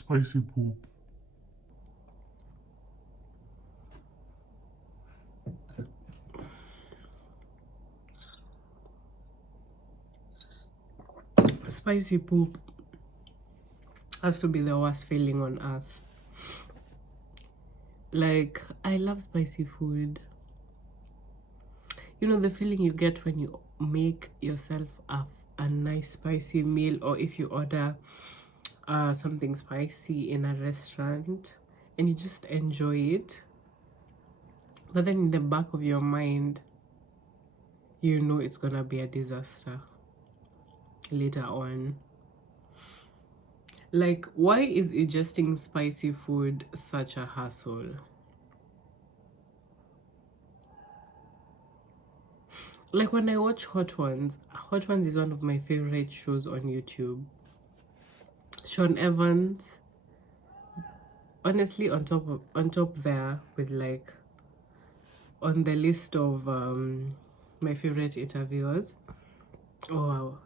Spicy poop. Spicy poop has to be the worst feeling on earth. Like, I love spicy food. You know the feeling you get when you make yourself a nice spicy meal, or if you order something spicy in a restaurant and you just enjoy it, but then in the back of your mind you know it's gonna be a disaster later on. Like, why is ingesting spicy food such a hassle? Like, when I watch Hot Ones is one of my favorite shows on YouTube. Sean Evans, honestly, on top there, with like on the list of my favorite interviewers. Oh wow.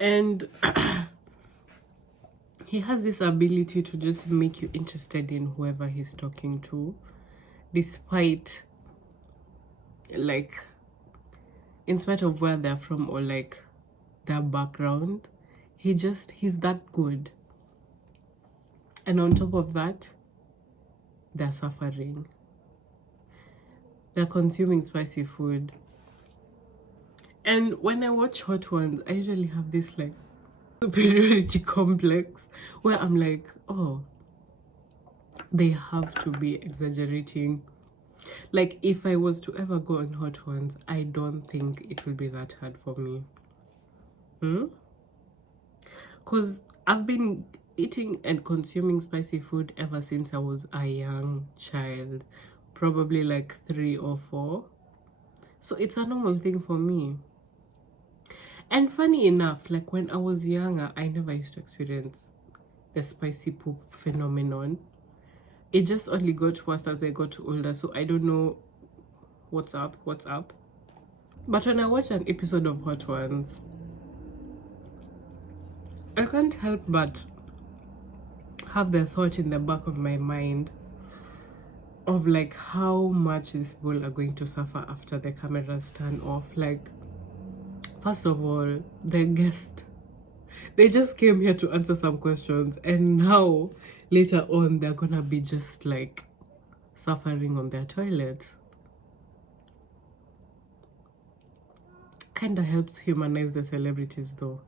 And he has this ability to just make you interested in whoever he's talking to, despite, like, in spite of where they're from or like their background. He's that good. And on top of that, they're suffering. They're consuming spicy food. And when I watch Hot Ones, I usually have this like superiority complex where I'm like, oh, they have to be exaggerating. Like, if I was to ever go on Hot Ones, I don't think it will be that hard for me. Because I've been eating and consuming spicy food ever since I was a young child, probably like 3 or 4. So it's a normal thing for me. And funny enough, like when I was younger, I never used to experience the spicy poop phenomenon. It just only got worse as I got older, so I don't know what's up. But when I watch an episode of Hot Ones, I can't help but have the thought in the back of my mind of like how much these people are going to suffer after the cameras turn off. Like, first of all, the guest, they just came here to answer some questions, and now later on they're gonna be just like suffering on their toilet. Kinda helps humanize the celebrities though,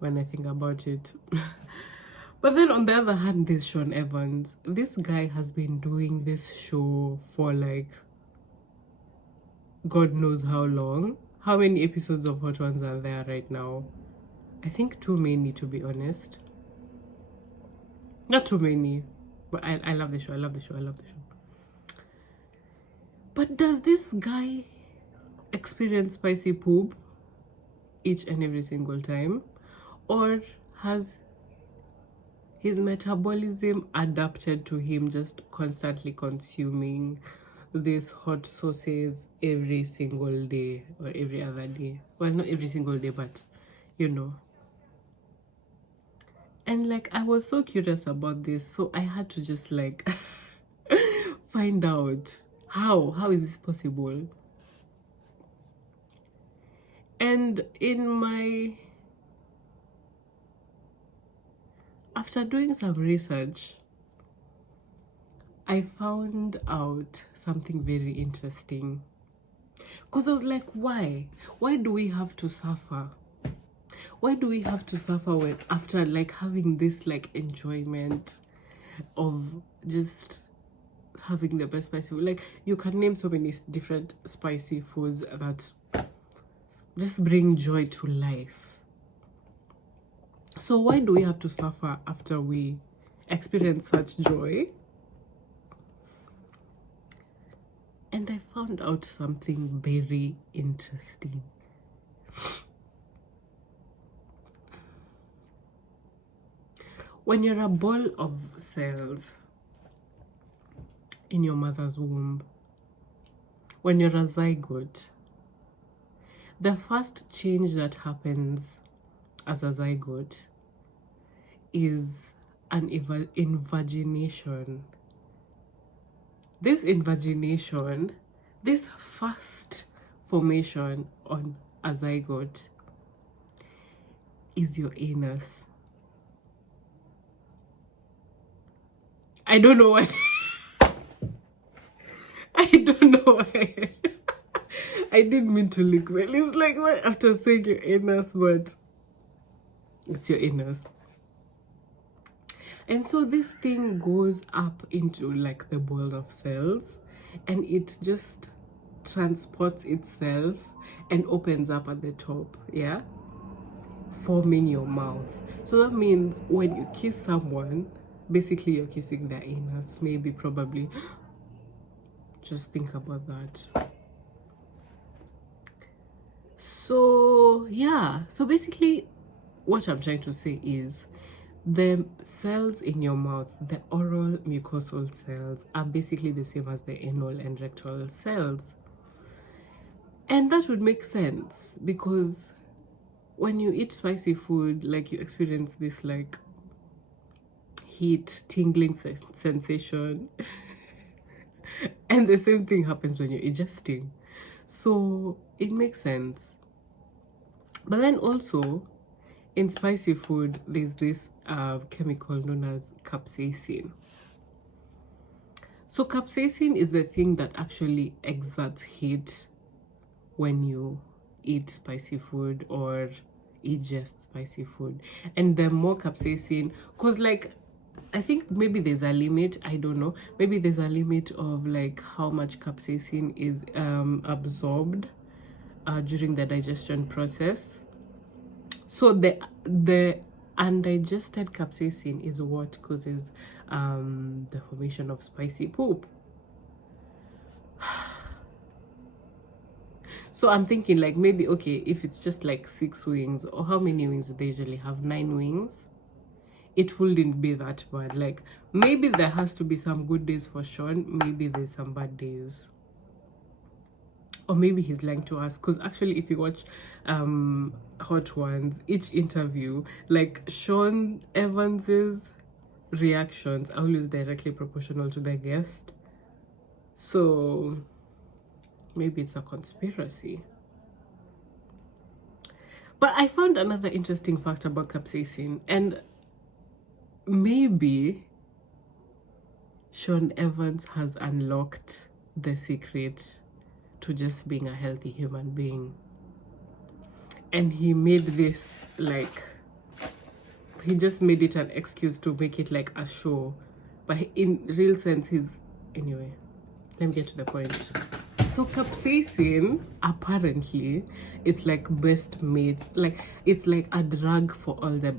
when I think about it. But then on the other hand, this Sean Evans, this guy has been doing this show for like God knows how long. How many episodes of Hot Ones are there right now? I think too many, to be honest. Not too many, but I love the show. But does this guy experience spicy poop each and every single time, or has his metabolism adapted to him just constantly consuming these hot sauces every single day or every other day? Well, not every single day, but you know. And like, I was so curious about this, so I had to just like find out how is this possible. And after doing some research, I found out something very interesting. Because I was like, why do we have to suffer? Why do we have to suffer when after like having this like enjoyment of just having the best spicy food? Like, you can name so many different spicy foods that just bring joy to life. So why do we have to suffer after we experience such joy? And I found out something very interesting. When you're a ball of cells in your mother's womb, when you're a zygote, the first change that happens as a zygote is an invagination. This invagination, this first formation on a zygote, is your anus. I don't know why. I don't know why. I didn't mean to lick my lips like that after saying your anus, but it's your anus. And so this thing goes up into like the ball of cells, and it just transports itself and opens up at the top, yeah, forming your mouth. So that means when you kiss someone, basically you're kissing their anus. Maybe, probably. Just think about that. So yeah, so basically what I'm trying to say is the cells in your mouth, the oral mucosal cells, are basically the same as the anal and rectal cells. And that would make sense because when you eat spicy food, like, you experience this like heat, tingling sensation. And the same thing happens when you're ingesting. So it makes sense. But then also in spicy food, there's this chemical known as capsaicin. So capsaicin is the thing that actually exerts heat when you eat spicy food or ingest spicy food. And the more capsaicin, because like, I think maybe there's a limit, I don't know, maybe there's a limit of like how much capsaicin is absorbed during the digestion process. So the undigested capsaicin is what causes the formation of spicy poop. So I'm thinking like, maybe, okay, if it's just like 6 wings, or how many wings do they usually have? 9 wings? It wouldn't be that bad. Like, maybe there has to be some good days for Sean, maybe there's some bad days, or maybe he's lying to us. Because actually, if you watch Hot Ones, each interview, like, Sean Evans's reactions are always directly proportional to the guest. So maybe it's a conspiracy. But I found another interesting fact about capsaicin, and maybe Sean Evans has unlocked the secret to just being a healthy human being. And he made this like, he just made it an excuse to make it like a show. But in real sense, anyway, let me get to the point. So capsaicin, apparently, it's like best mates. Like, it's like a drug for all the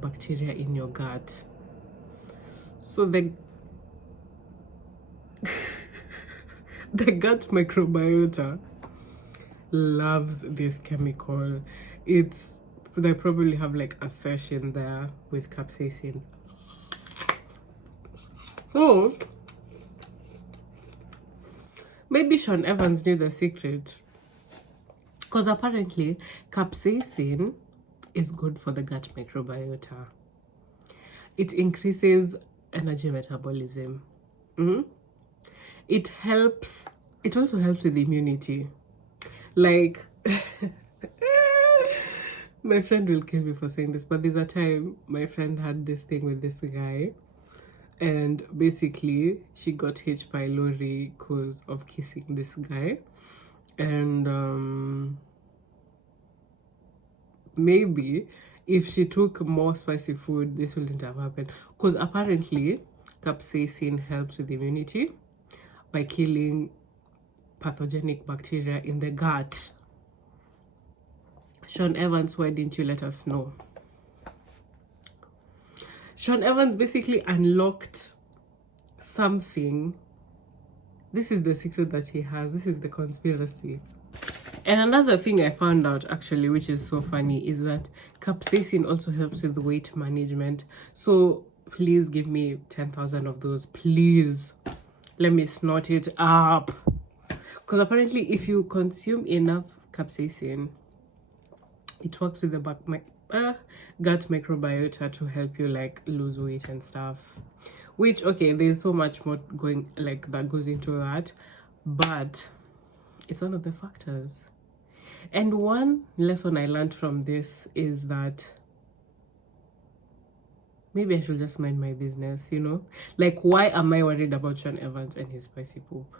bacteria in your gut. So the gut microbiota loves this chemical. They probably have like a session there with capsaicin. So maybe Sean Evans knew the secret, because apparently capsaicin is good for the gut microbiota. It increases energy metabolism. It also helps with immunity. Like, my friend will kill me for saying this, but there's a time my friend had this thing with this guy, and basically she got hit by a lorry because of kissing this guy. And maybe if she took more spicy food, this wouldn't have happened, because apparently capsaicin helps with immunity by killing pathogenic bacteria in the gut. Sean Evans, why didn't you let us know? Sean Evans basically unlocked something. This is the secret that he has. This is the conspiracy. And another thing I found out, actually, which is so funny, is that capsaicin also helps with weight management. So please give me 10,000 of those, please. Let me snort it up. Because apparently if you consume enough capsaicin. It works with the gut microbiota to help you like lose weight and stuff, which, okay, there's so much more going like that goes into that, but it's one of the factors. And one lesson I learned from this is that maybe I should just mind my business, you know? Like, why am I worried about Sean Evans and his spicy poop?